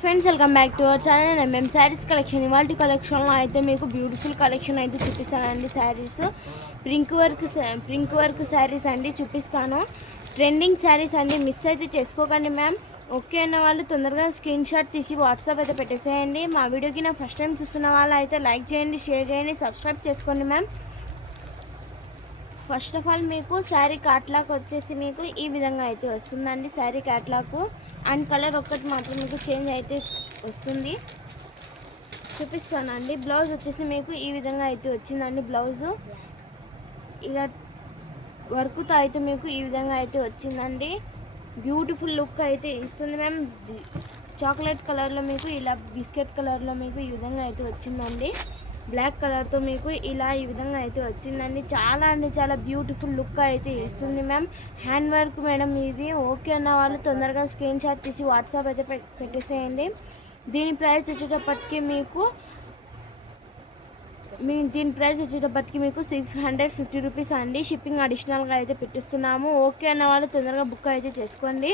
Friends, welcome back to our channel. MM saris collection. ఇవాళ కలెక్షన్లో అయితే మీకు బ్యూటిఫుల్ కలెక్షన్ అయితే చూపిస్తానండి. శారీస్ ప్రింక్ వర్క్ శారీస్ అండి చూపిస్తాను. ట్రెండింగ్ శారీస్ అండి, మిస్ అయితే చేసుకోకండి మ్యామ్. ఓకే అన్న వాళ్ళు తొందరగా స్క్రీన్ షాట్ తీసి వాట్సాప్ అయితే పెట్టేసేయండి. మా వీడియోకి నా ఫస్ట్ టైం చూస్తున్న వాళ్ళు అయితే లైక్ చేయండి, షేర్ చేయండి, సబ్స్క్రైబ్ చేసుకోండి మ్యామ్. ఫస్ట్ ఆఫ్ ఆల్ మీకు శారీ క్యాట్లాగ్ వచ్చేసి మీకు ఈ విధంగా అయితే వస్తుందండి. శారీ క్యాట్లాగ్ అండ్ కలర్ ఒక్కటి మాత్రం మీకు చేంజ్ అయితే వస్తుంది, చూపిస్తానండి. బ్లౌజ్ వచ్చేసి మీకు ఈ విధంగా అయితే వచ్చిందండి. బ్లౌజు ఇలా వర్క్తో అయితే మీకు ఈ విధంగా అయితే వచ్చిందండి. బ్యూటిఫుల్ లుక్ అయితే ఇస్తుంది మ్యామ్. చాక్లెట్ కలర్లో మీకు ఇలా బిస్కెట్ కలర్లో మీకు ఈ విధంగా అయితే వచ్చిందండి. బ్లాక్ కలర్తో మీకు ఇలా ఈ విధంగా అయితే వచ్చిందండి. చాలా అంటే చాలా బ్యూటిఫుల్ లుక్ అయితే ఇస్తుంది మ్యామ్. హ్యాండ్ వర్క్ మేడం ఇది. ఓకే అన్న వాళ్ళు తొందరగా స్క్రీన్ షాట్ తీసి వాట్సాప్ అయితే పెట్టేసేయండి. దీని ప్రైస్ వచ్చేటప్పటికి మీకు 650 రూపీస్ అండి. షిప్పింగ్ అడిషనల్గా అయితే పెట్టిస్తున్నాము. ఓకే అన్న వాళ్ళు తొందరగా బుక్ అయితే చేసుకోండి.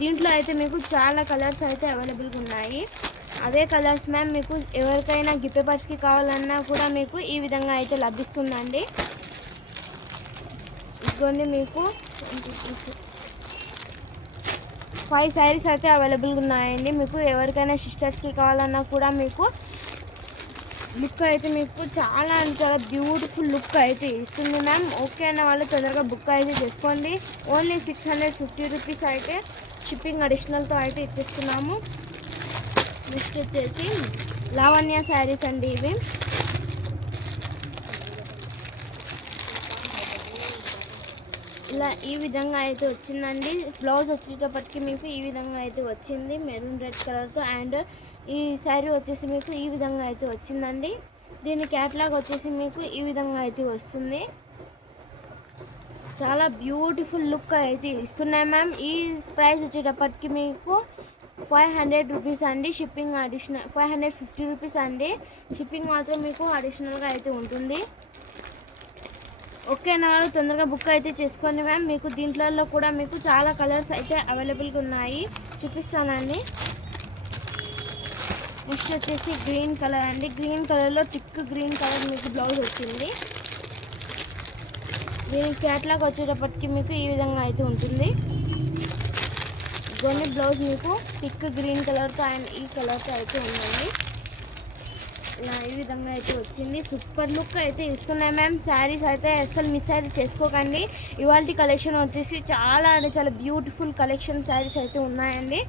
దీంట్లో అయితే మీకు చాలా కలర్స్ అయితే అవైలబుల్గా ఉన్నాయి. అదే కలర్స్ మ్యామ్ మీకు ఎవరికైనా గిఫ్ట్ పేపర్స్కి కావాలన్నా కూడా మీకు ఈ విధంగా అయితే లభిస్తుందండి. ఇదిగోండి మీకు 5 శారీస్ అయితే అవైలబుల్గా ఉన్నాయండి. మీకు ఎవరికైనా సిస్టర్స్కి కావాలన్నా కూడా మీకు లుక్ అయితే మీకు చాలా బ్యూటిఫుల్ లుక్ అయితే ఇస్తుంది మ్యామ్. ఓకే అన్న వాళ్ళు తొందరగా బుక్ అయితే చేసుకోండి. ఓన్లీ 650 రూపీస్ అయితే షిప్పింగ్ అడిషనల్తో అయితే ఇచ్చేస్తున్నాము. నెక్స్ట్ వచ్చేసి లావణ్య శారీస్ అండి. ఇవి ఇలా ఈ విధంగా అయితే వచ్చిందండి. బ్లౌజ్ వచ్చేటప్పటికి మీకు ఈ విధంగా అయితే వచ్చింది మెరూన్ రెడ్ కలర్తో. అండ్ ఈ శారీ వచ్చేసి మీకు ఈ విధంగా అయితే వచ్చిందండి. దీని క్యాట్లాగ్ వచ్చేసి మీకు ఈ విధంగా అయితే వస్తుంది. చాలా బ్యూటిఫుల్ లుక్ అయితే ఇస్తున్నాయి మ్యామ్. ఈ ప్రైస్ వచ్చేటప్పటికి మీకు 500 రూపీస్ అండి. షిప్పింగ్ అడిషనల్ 550 రూపీస్ అండి. షిప్పింగ్ మాత్రం మీకు అడిషనల్గా అయితే ఉంటుంది. ఓకే అన్న వాళ్ళు తొందరగా బుక్ అయితే చేసుకోండి మ్యామ్. మీకు దీంట్లో కూడా మీకు చాలా కలర్స్ అయితే అవైలబుల్గా ఉన్నాయి, చూపిస్తానండి. నెక్స్ట్ వచ్చేసి గ్రీన్ కలర్ అండి. గ్రీన్ కలర్లో టిక్ గ్రీన్ కలర్ మీకు బ్లౌజ్ వచ్చింది. దీని క్యాట్లాగ్ వచ్చేటప్పటికి మీకు ఈ విధంగా అయితే ఉంటుంది. కొన్ని బ్లౌజ్ మీకు టిక్ గ్రీన్ కలర్తో అండ్ ఈ కలర్తో అయితే ఉందండి. ఇలా ఈ విధంగా అయితే వచ్చింది. సూపర్ లుక్ అయితే ఇస్తున్నాయి మ్యామ్. శారీస్ అయితే అస్సలు మిస్ అయితే చేసుకోకండి. ఇవాళ కలెక్షన్ వచ్చేసి చాలా అంటే చాలా బ్యూటిఫుల్ కలెక్షన్ శారీస్ అయితే ఉన్నాయండి.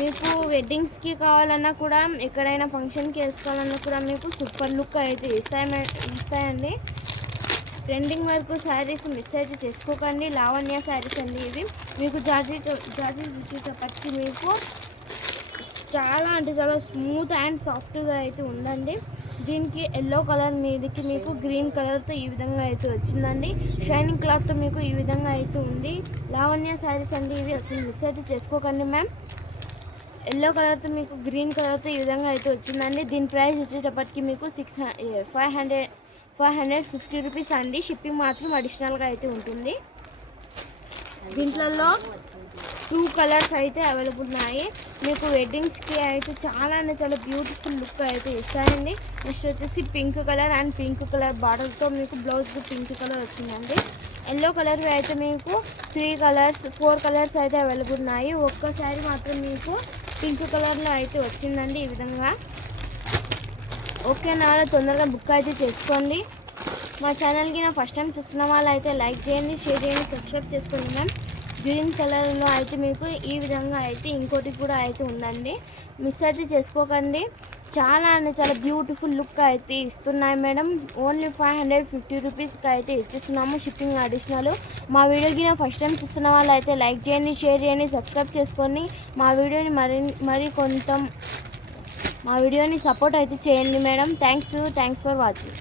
మీకు వెడ్డింగ్స్కి కావాలన్నా కూడా ఎక్కడైనా ఫంక్షన్కి వేసుకోవాలన్నా కూడా మీకు సూపర్ లుక్ అయితే ఇస్తాయండి. ట్రెండింగ్ వరకు శారీస్ మిస్ అయితే చేసుకోకండి. లావణ్య శారీస్ అండి ఇవి. మీకు జార్జెట్ వచ్చేటప్పటికి మీకు చాలా అంటే చాలా స్మూత్ అండ్ సాఫ్ట్గా అయితే ఉందండి. దీనికి ఎల్లో కలర్ మీదకి మీకు గ్రీన్ కలర్తో ఈ విధంగా అయితే వచ్చిందండి. షైనింగ్ క్లాత్తో మీకు ఈ విధంగా అయితే ఉంది. లావణ్య శారీస్ అండి ఇవి. అసలు మిస్ అయితే చేసుకోకండి మ్యామ్. ఎల్లో కలర్తో మీకు గ్రీన్ కలర్తో ఈ విధంగా అయితే వచ్చిందండి. దీని ప్రైస్ వచ్చేటప్పటికి మీకు 550 రూపీస్ అండి. షిప్పింగ్ మాత్రం అడిషనల్గా అయితే ఉంటుంది. దీంట్లో 2 కలర్స్ అయితే అవైలబుల్ ఉన్నాయి. మీకు వెడ్డింగ్స్కి అయితే చాలా అంటే చాలా బ్యూటిఫుల్ లుక్ అయితే ఇస్తాయండి. నెక్స్ట్ వచ్చేసి pink colour and pink colour బార్డర్తో మీకు బ్లౌజ్ పింక్ కలర్ వచ్చిందండి. ఎల్లో కలర్ అయితే మీకు 4 కలర్స్ అయితే అవైలబుల్ ఉన్నాయి. ఒక్కసారి మాత్రం మీకు పింక్ కలర్లో అయితే వచ్చిందండి ఈ విధంగా. ఓకే నా తొందరగా బుక్ అయితే చేసుకోండి. మా ఛానల్కి నా ఫస్ట్ టైం చూస్తున్న వాళ్ళు అయితే లైక్ చేయండి, షేర్ చేయండి, సబ్స్క్రైబ్ చేసుకోండి మ్యామ్. గ్రీన్ కలర్లో అయితే మీకు ఈ విధంగా అయితే ఇంకోటి కూడా అయితే ఉందండి. మిస్ అయితే చేసుకోకండి. చాలా అంటే చాలా బ్యూటిఫుల్ లుక్ అయితే ఇస్తున్నాయి మేడం. ఓన్లీ 550 రూపీస్కి అయితే ఇచ్చేస్తున్నాము. Shipping additional. మా వీడియోకి నా ఫస్ట్ టైం చూస్తున్న వాళ్ళు అయితే లైక్ చేయండి, షేర్ చేయండి, సబ్స్క్రైబ్ చేసుకొని మా వీడియోని మా వీడియోని సపోర్ట్ అయితే చేయండి మేడం. Thanks for watching.